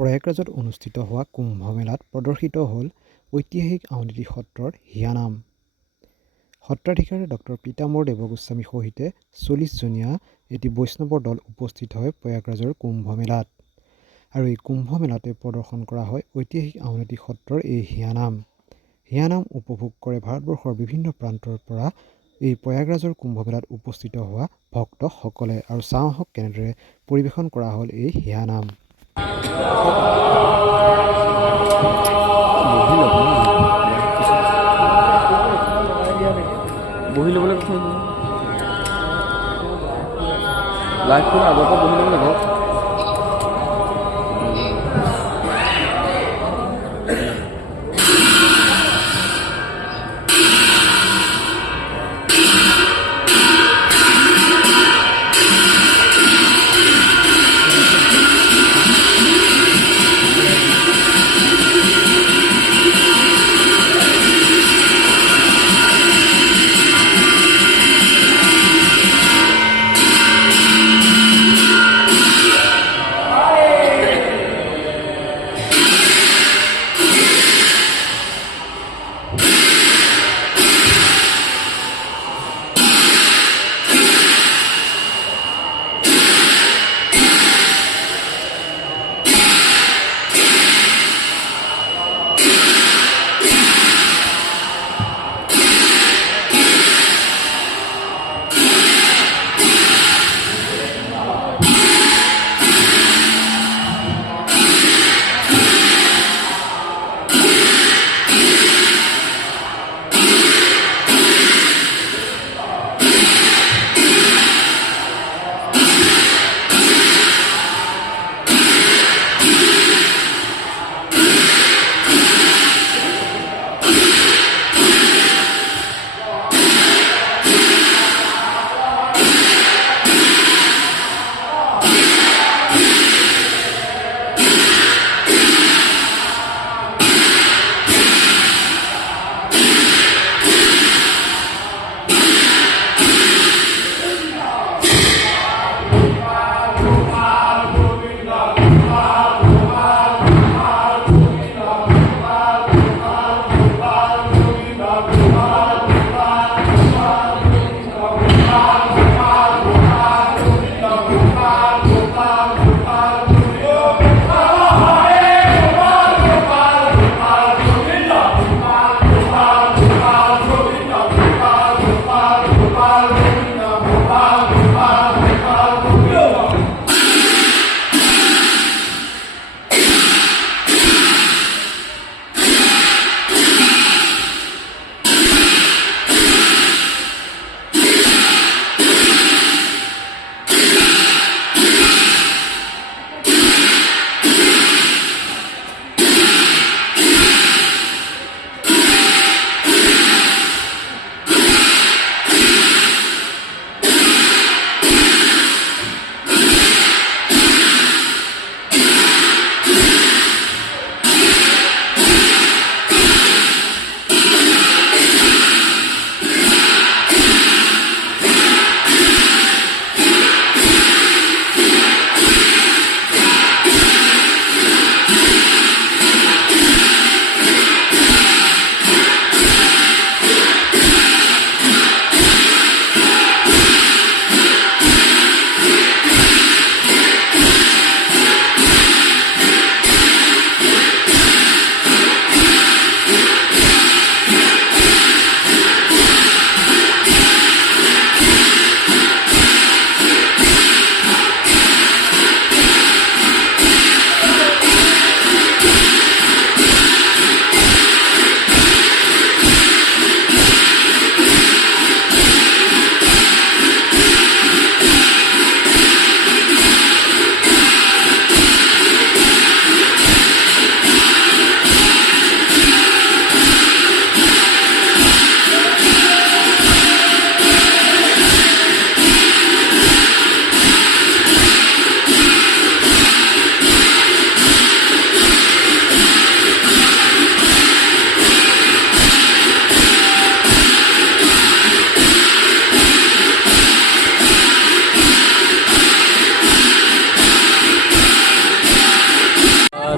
প্ৰয়াগৰাজত অনুষ্ঠিত হোৱা কুম্ভ মেলাত প্ৰদৰ্শিত হ'ল ঐতিহাসিক আউনীআটী সত্ৰৰ হিয়ানাম। সত্ৰাধিকাৰী ডক্টৰ পীতাম্বৰ দেৱগোস্বামী সহিতে 40জনীয়া এটি বৈষ্ণৱৰ দল উপস্থিত হয় প্ৰয়াগৰাজৰ কুম্ভ মেলাত। আৰু এই কুম্ভ মেলাতে প্ৰদৰ্শন কৰা হয় ঐতিহাসিক আউনীআটী সত্ৰৰ এই হিয়ানাম। হিয়ানাম উপভোগ কৰে ভাৰতবৰ্ষৰ বিভিন্ন প্ৰান্তৰ পৰা এই প্ৰয়াগৰাজৰ কুম্ভ মেলাত উপস্থিত হোৱা ভক্তসকলে। আৰু চাওঁ আহক কেনেদৰে পৰিৱেশন কৰা হ'ল এই হিয়ানাম। বহি ল'বলৈ কৈছে লাইভটো আগৰ পৰা বহি ল'ব লাগিব।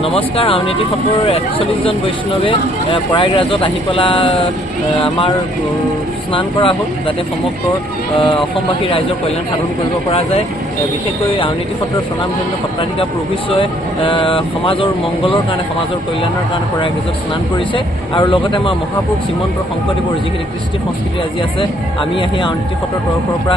নমস্কাৰ। আউনীআটী সত্ৰৰ 41জন বৈষ্ণৱে প্ৰয়াগৰাজত আহি পেলাই আমাৰ স্নান কৰা হ'ল, যাতে সমগ্ৰ অসমবাসী ৰাইজৰ কল্যাণ সাধন কৰিব পৰা যায়। বিশেষকৈ আউনীআটী সত্ৰৰ স্বনামধন্য সত্ৰাধিকাৰ প্ৰভু ঈশ্বৰে সমাজৰ মংগলৰ কাৰণে, সমাজৰ কল্যাণৰ কাৰণে প্ৰয়াগৰাজত স্নান কৰিছে। আৰু লগতে আমাৰ মহাপুৰুষ শ্ৰীমন্ত শংকৰদেৱৰ যিখিনি কৃষ্টি সংস্কৃতি আজি আছে, আমি আহি আউনীআটী সত্ৰৰ তৰফৰ পৰা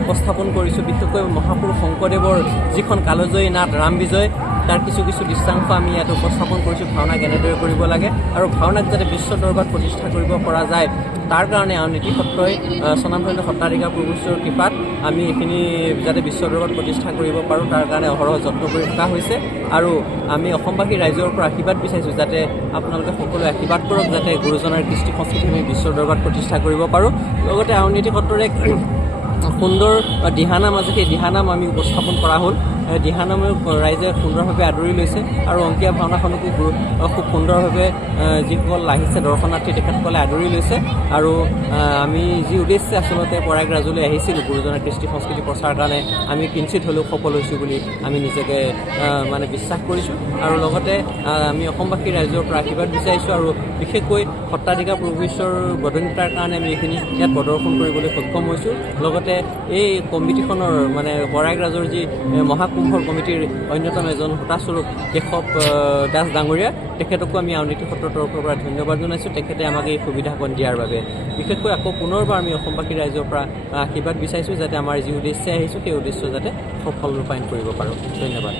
উপস্থাপন কৰিছোঁ। বিশেষকৈ মহাপুৰুষ শংকৰদেৱৰ যিখন কালজয়ী নাট ৰাম বিজয়, তাৰ কিছু দৃশ্যাংশ আমি ইয়াত উপস্থাপন কৰিছোঁ। ভাওনা কেনেদৰে কৰিব লাগে আৰু ভাওনাক যাতে বিশ্ব দৰবাৰত প্ৰতিষ্ঠা কৰিব পৰা যায়, তাৰ কাৰণে আউনীআটী সত্ৰই স্বনামধন্য সত্ৰাধিকাৰ প্ৰভু ঈশ্বৰৰ কৃপাত আমি এইখিনি যাতে বিশ্ব দৰবাৰত প্ৰতিষ্ঠা কৰিব পাৰোঁ, তাৰ কাৰণে অহৰহ যত্ন কৰি থকা হৈছে। আৰু আমি অসমবাসী ৰাইজৰ পৰা আশীৰ্বাদ বিচাৰিছোঁ, যাতে আপোনালোকে সকলোৱে আশীৰ্বাদ কৰক, যাতে গুৰুজনাৰ কৃষ্টি সংস্কৃতি আমি বিশ্ব দৰবাৰত প্ৰতিষ্ঠা কৰিব পাৰোঁ। লগতে আউনীআটী সত্ৰৰ এক সুন্দৰ দিহানাম আছে, সেই দিহানাম আমি উপস্থাপন কৰা হ'ল। দিহানামে ৰাইজে সুন্দৰভাৱে আদৰি লৈছে আৰু অংকীয়া ভাওনাখনকো খুব সুন্দৰভাৱে যিসকল আহিছে দৰ্শনাৰ্থী, তেখেতসকলে আদৰি লৈছে। আৰু আমি যি উদ্দেশ্যে আচলতে প্ৰয়াগৰাজলৈ আহিছিলোঁ গুৰুজনাৰ কৃষ্টি সংস্কৃতি প্ৰচাৰৰ কাৰণে, আমি কিঞ্চিত হ'লেও সফল হৈছোঁ বুলি আমি নিজকে বিশ্বাস কৰিছোঁ। আৰু লগতে আমি অসমবাসী ৰাইজৰ পৰা আশীৰ্বাদ বিচাৰিছোঁ। আৰু বিশেষকৈ সত্ৰাধিকাৰ প্ৰভু ঈশ্বৰৰ বদন্যতাৰ কাৰণে আমি এইখিনি ইয়াত প্ৰদৰ্শন কৰিবলৈ সক্ষম হৈছোঁ। লগতে এই কমিটিখনৰ প্ৰয়াগৰাজৰ যি মহাকুম্ভৰ কমিটিৰ অন্যতম এজন হোতাস্বৰূপ কেশৱ দাস ডাঙৰীয়া, তেখেতকো আমি আউনীআটী সত্ৰৰ তৰফৰ পৰা ধন্যবাদ জনাইছোঁ, তেখেতে আমাক এই সুবিধাকণ দিয়াৰ বাবে। বিশেষকৈ আকৌ পুনৰবাৰ আমি অসমবাসী ৰাইজৰ পৰা আশীৰ্বাদ বিচাৰিছোঁ, যাতে আমাৰ যি উদ্দেশ্যে আহিছোঁ সেই উদ্দেশ্য যাতে সফল ৰূপায়ণ কৰিব পাৰোঁ। ধন্যবাদ।